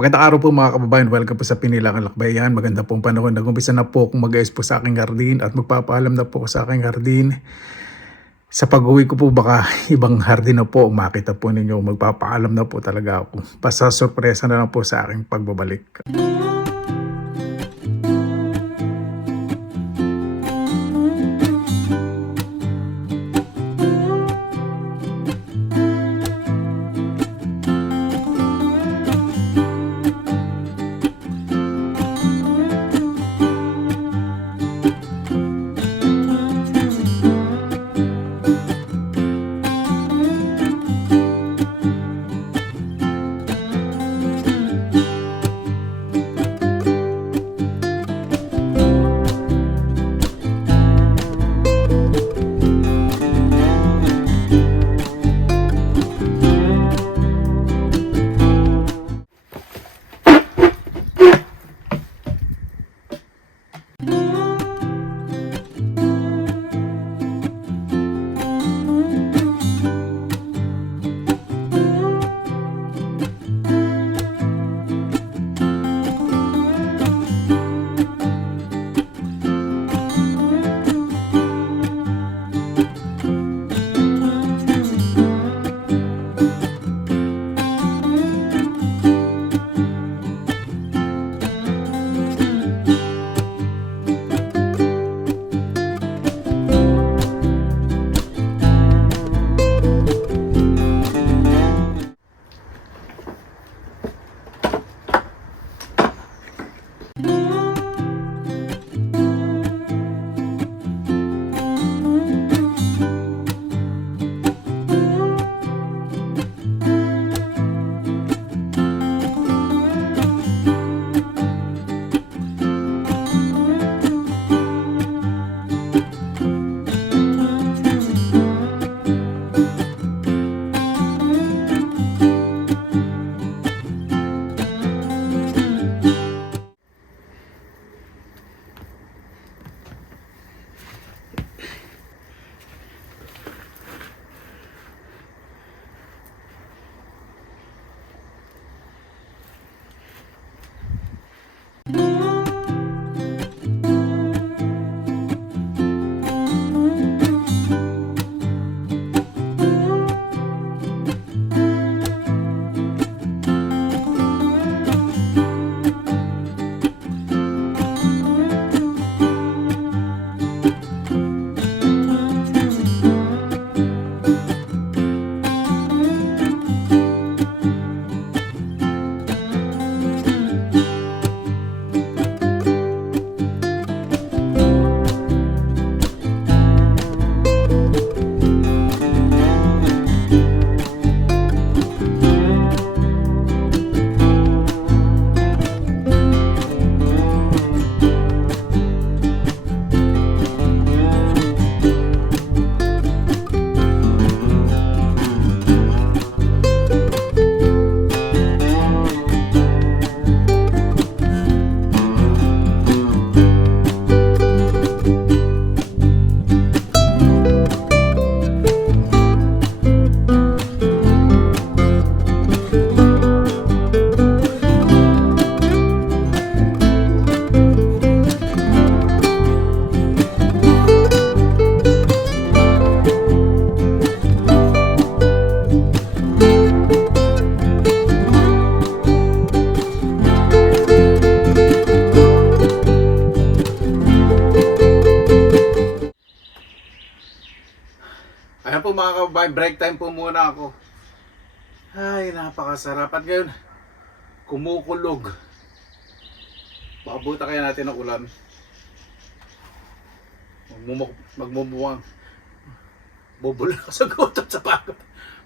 Magandang araw po mga kababayan, welcome po sa Pinilang Lakbayan. Maganda pong panahon, nag-umpisa na po kung mag-ayos po sa aking hardin at magpapaalam na po sa aking hardin. Sa pag-uwi ko po baka ibang hardin na po, makita po ninyo, magpapaalam na po talaga ako. Basta sorpresa na lang po sa aking pagbabalik. Ayan po mga kababayan, break time po muna ako. Ay, napakasarap. At ngayon, kumukulog. Makabuta kaya natin ng ulan. Magmumukhang bubula ako sa gutot sa pagod.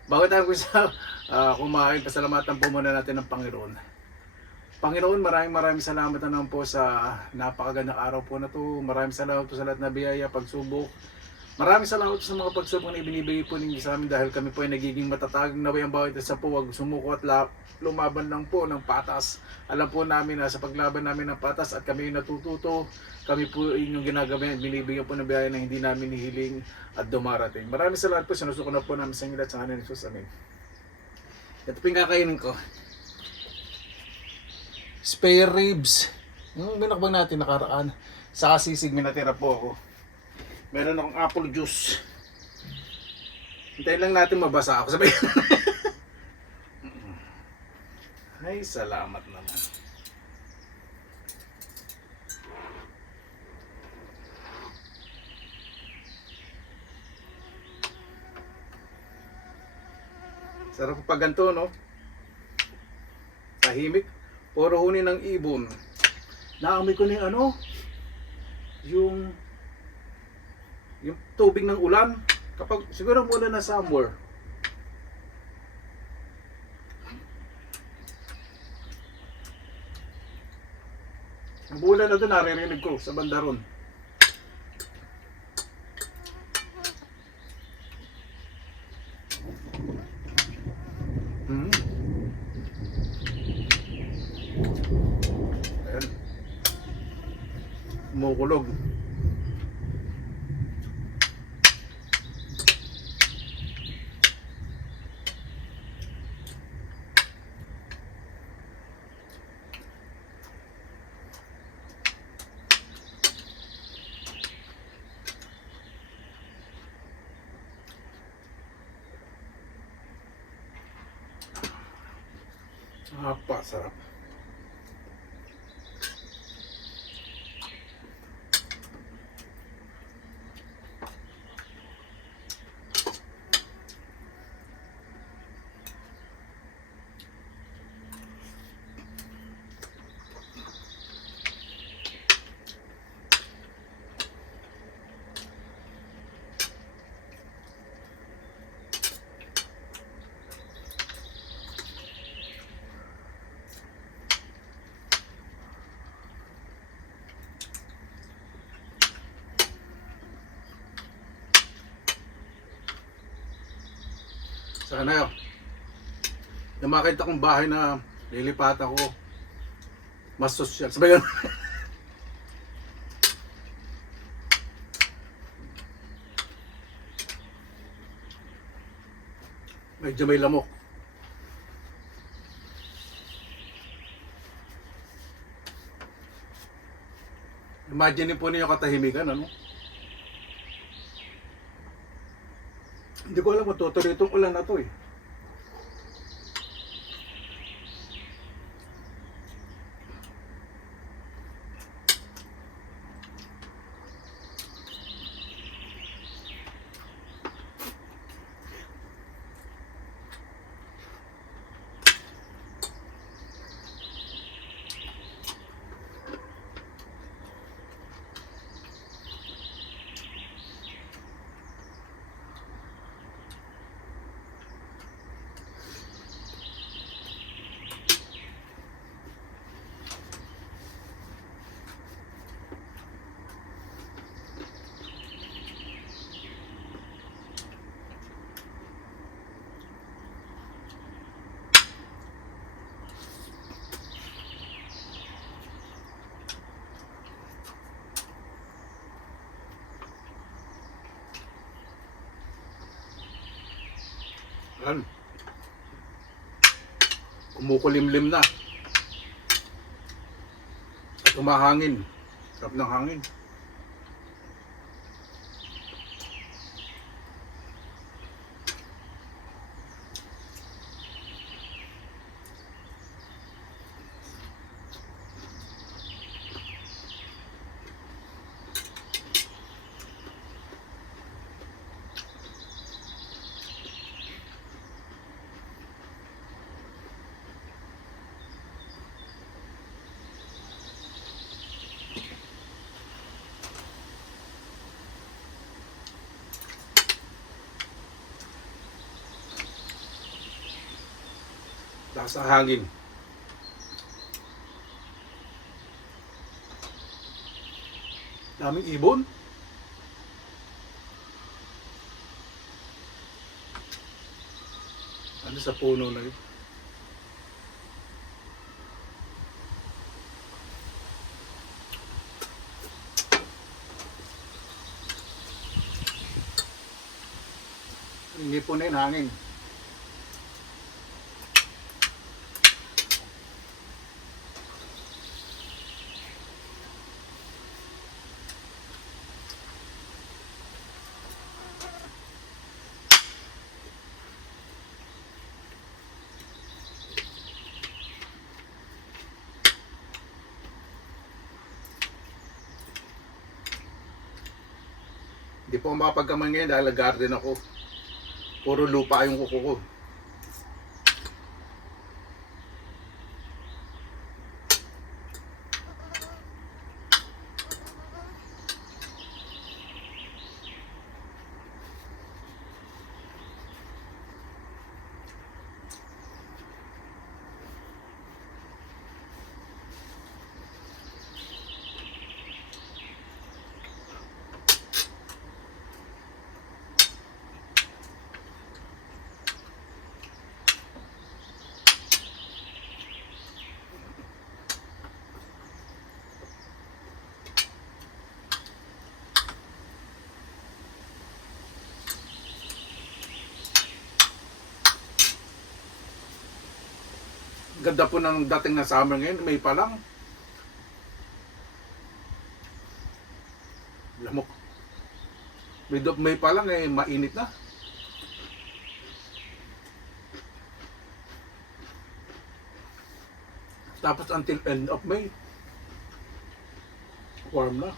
Bago tayo sa kumain, pasalamatan po muna natin ng Panginoon. Panginoon, maraming salamat na naman po sa napakagandang araw po na to. Maraming salamat po sa lahat na biyaya, pagsubok. Maraming salamat sa mga pagsubok na ibinibigay po ninyo sa amin dahil kami po ay nagiging matatag. Naway ang bawat isa po wag sumuko at lumaban lang po ng patas. Alam po namin na sa paglaban namin ng patas at kami ay natututo, kami po inyong ginagawa at binibigyan po ng biyaya na hindi namin hihiling at dumarating. Maraming salamat po, sinusuko na po namin sa inyo at sa kanin ni Jesus. Amen. Ito po yung kakainin ko. spare ribs. Yung binakbang natin nakaraan. Sa sisig, may natira po ako. Meron akong apple juice. Hintayin lang natin mabasa ako. Sabi ay, salamat naman. Sarap pag ganito, no? Tahimik. Puro huni ng ibon. Naamoy ko na yung ano? Yung tubig ng ulan. Kapag siguro mula na somewhere. Ang bulan na doon naririnig ko sa banda ron. Ayan. Kumukulog. Apa, sarap. Sana yun. Na makita kong bahay na lilipatan ko. Mas sosyal. Sabi yun. Medyo may lamok. Imagine po niyo katahimikan, ano? Hindi ko alam kung tutuloy itong ulan na to eh. Ayan. Kumukulimlim na. At umahangin. Sarap ng hangin. Lakas ng hangin. Daming ibon. Ano sa puno na yun? Yung ngipon na yun, hangin. Di po ako makapagkamay ngayon dahil garden ako. Puro lupa yung kuko ko. Ganda po ng dating na summer ngayon, May pa lang. Lamok. May pa lang mainit na. Tapos until end of May, warm na.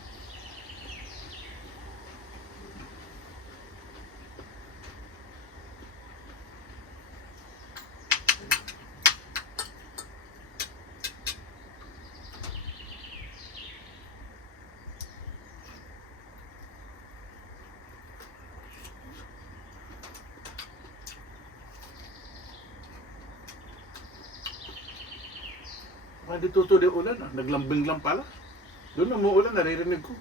Hindi tutuloy ulan, naglambing lang pala. Doon na umuulan, naririnig ko.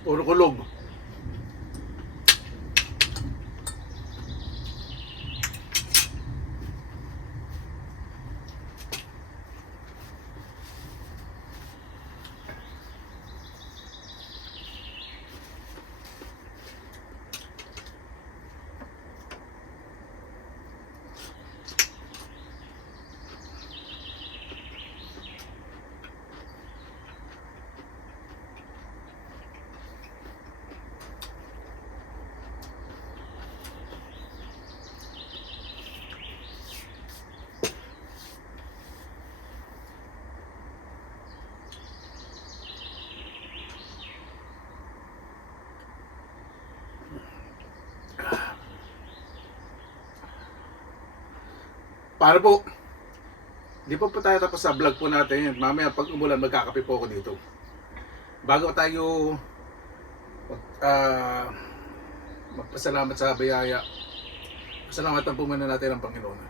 Puro kulog. Paano po? Di po tayo tapos sa vlog po natin. Mamaya pag umulan, magkakape po ako dito. Bago tayo magpasalamat sa biyaya, pasalamatan po muna natin ang Panginoon.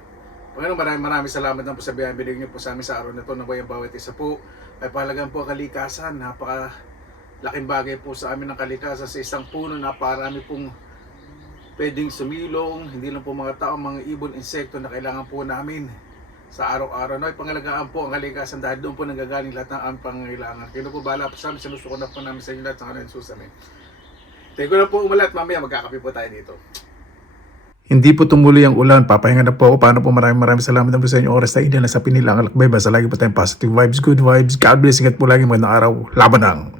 Panginoon, maraming salamat na po sa biyaya binigay niyo po sa amin sa araw na ito. Naway ang bawat isa po ay pahalagan po ang kalikasan. Napakalaking bagay po sa amin ng kalikasan. Sa isang puno, napakarami pong pwedeng sumilong, hindi lang po mga tao, mga ibon, insekto na kailangan po namin sa araw-araw. No, pangalagaan po ang kalikasan dahil doon po nanggagaling lahat ng aming pangangailangan. Kaya po bahala po sa amin, sinusuko na po namin sa inyo lahat ng Panginoon Jesus. Amen. Tayo ko na po umalat, mamaya magkakape po tayo dito. Hindi po tumuloy ang ulan, papahinga na po ako. Paano po maraming salamat na po sa inyo oras na inyo na sa pinilang alakbay. Basta lagi po tayong positive vibes, good vibes. God bless, ingat po lagi, magandang araw, laban lang.